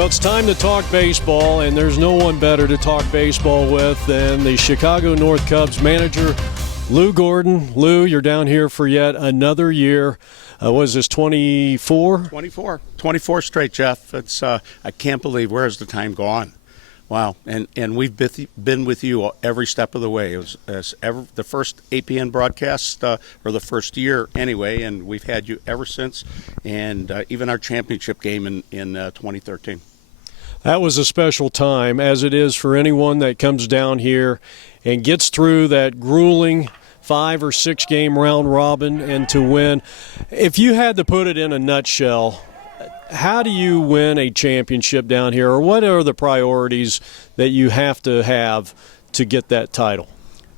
Well, it's time to talk baseball, and there's no one better to talk baseball with than the Chicago North Cubs manager, Lou Gordon. Lou, you're down here for yet another year. Was this 24? 24 straight, Jeff. It's I can't believe, where has the time gone? Wow, and we've been with you every step of the way. It was the first APN broadcast, or the first year anyway, and we've had you ever since, and even our championship game in 2013. That was a special time, as it is for anyone that comes down here and gets through that grueling 5 or 6 game round robin and to win. If you had to put it in a nutshell, how do you win a championship down here, or what are the priorities that you have to get that title?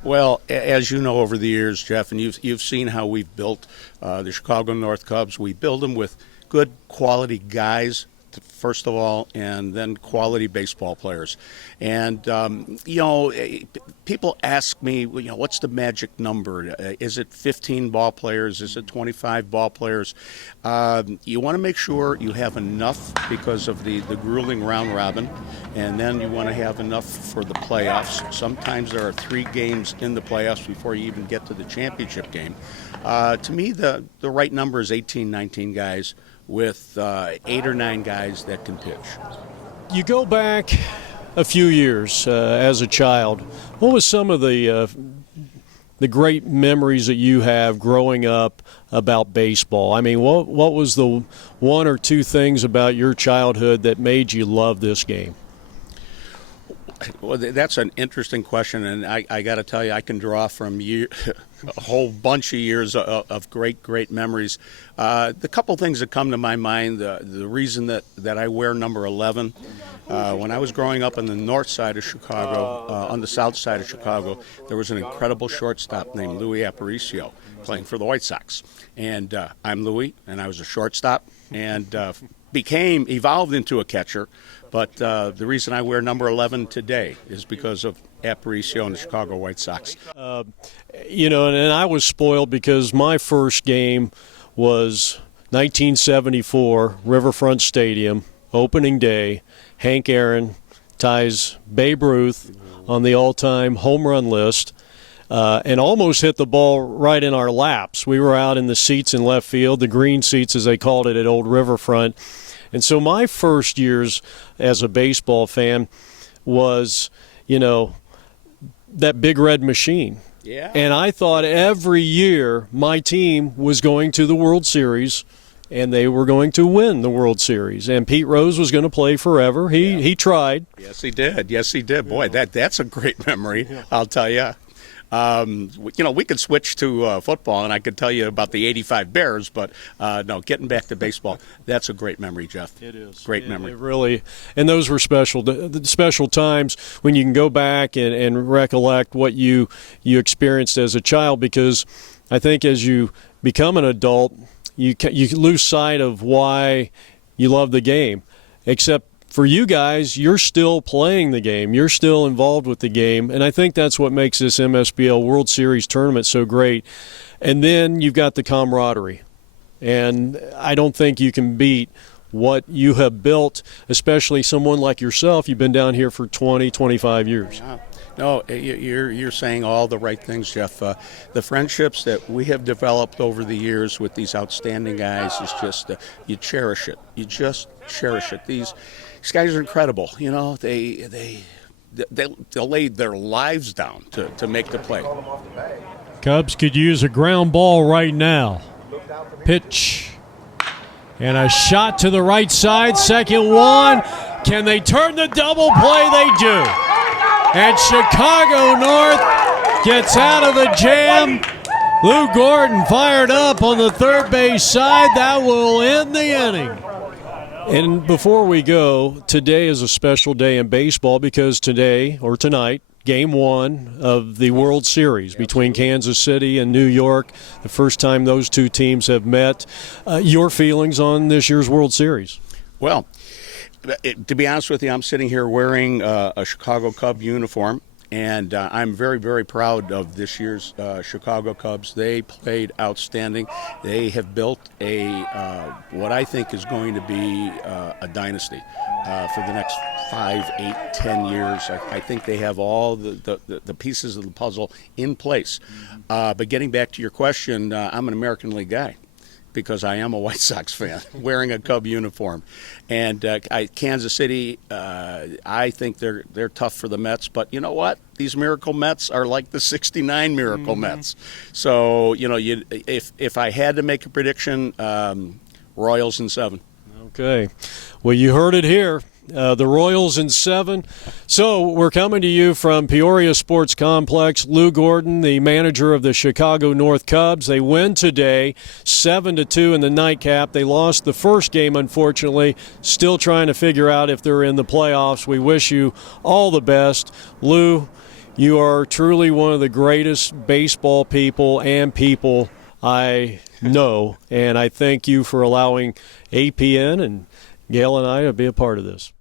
Well, as you know over the years, Jeff, and you've seen how we've built the Chicago North Cubs. We build them with good quality guys, first of all, and then quality baseball players. And, people ask me, what's the magic number? Is it 15 ball players? Is it 25 ball players? You want to make sure you have enough because of the grueling round robin, and then you want to have enough for the playoffs. Sometimes there are 3 games in the playoffs before you even get to the championship game. To me, the right number is 18, 19 guys with 8 or 9 guys that can pitch. You go back a few years as a child. What was some of the great memories that you have growing up about baseball? I mean, what was the 1 or 2 things about your childhood that made you love this game? Well, that's an interesting question, and I got to tell you, I can draw from a whole bunch of years of great memories. The couple things that come to my mind, the reason that I wear number 11, when I was growing up on the north side of Chicago, on the south side of Chicago, there was an incredible shortstop named Louis Aparicio playing for the White Sox. And I'm Louis, and I was a shortstop, and evolved into a catcher. But the reason I wear number 11 today is because of Aparicio and the Chicago White Sox. And I was spoiled because my first game was 1974, Riverfront Stadium, opening day. Hank Aaron ties Babe Ruth on the all-time home run list. And almost hit the ball right in our laps. We were out in the seats in left field, the green seats as they called it at Old Riverfront. And so my first years as a baseball fan was, that big red machine. Yeah. And I thought every year my team was going to the World Series and they were going to win the World Series. And Pete Rose was going to play forever. He tried. Yes, he did. Boy, that's a great memory, I'll tell you. We could switch to football, and I could tell you about the '85 Bears, but no, getting back to baseball, that's a great memory, Jeff. It is. Great memory. It really, and those were special times when you can go back and recollect what you experienced as a child, because I think as you become an adult, you lose sight of why you love the game, except for you guys, you're still playing the game. You're still involved with the game. And I think that's what makes this MSBL World Series tournament so great. And then you've got the camaraderie. And I don't think you can beat what you have built, especially someone like yourself. You've been down here for 20, 25 years. Yeah. No, you're saying all the right things, Jeff. The friendships that we have developed over the years with these outstanding guys is just, you cherish it. You just cherish it. These guys are incredible. They'll lay their lives down to make the play. Cubs could use a ground ball right now. Pitch. And a shot to the right side. Second one. Can they turn the double play? They do. And Chicago North gets out of the jam. Lou Gordon fired up on the third base side. That will end the inning. And before we go, today is a special day in baseball because tonight, Game 1 of the World Series between Kansas City and New York, the first time those two teams have met. Your feelings on this year's World Series? Well, to be honest with you, I'm sitting here wearing a Chicago Cub uniform, And I'm very, very proud of this year's Chicago Cubs. They played outstanding. They have built what I think is going to be a dynasty for the next 5, 8, 10 years. I think they have all the pieces of the puzzle in place. But getting back to your question, I'm an American League guy, because I am a White Sox fan wearing a Cub uniform. And Kansas City, I think they're tough for the Mets. But you know what? These Miracle Mets are like the '69 Miracle Mets. So, if I had to make a prediction, Royals in 7. Okay. Well, you heard it here. The Royals in 7. So we're coming to you from Peoria Sports Complex. Lou Gordon, the manager of the Chicago North Cubs. They win today, 7-2 in the nightcap. They lost the first game, unfortunately. Still trying to figure out if they're in the playoffs. We wish you all the best. Lou, you are truly one of the greatest baseball people I know, and I thank you for allowing APN and Gail and I to be a part of this.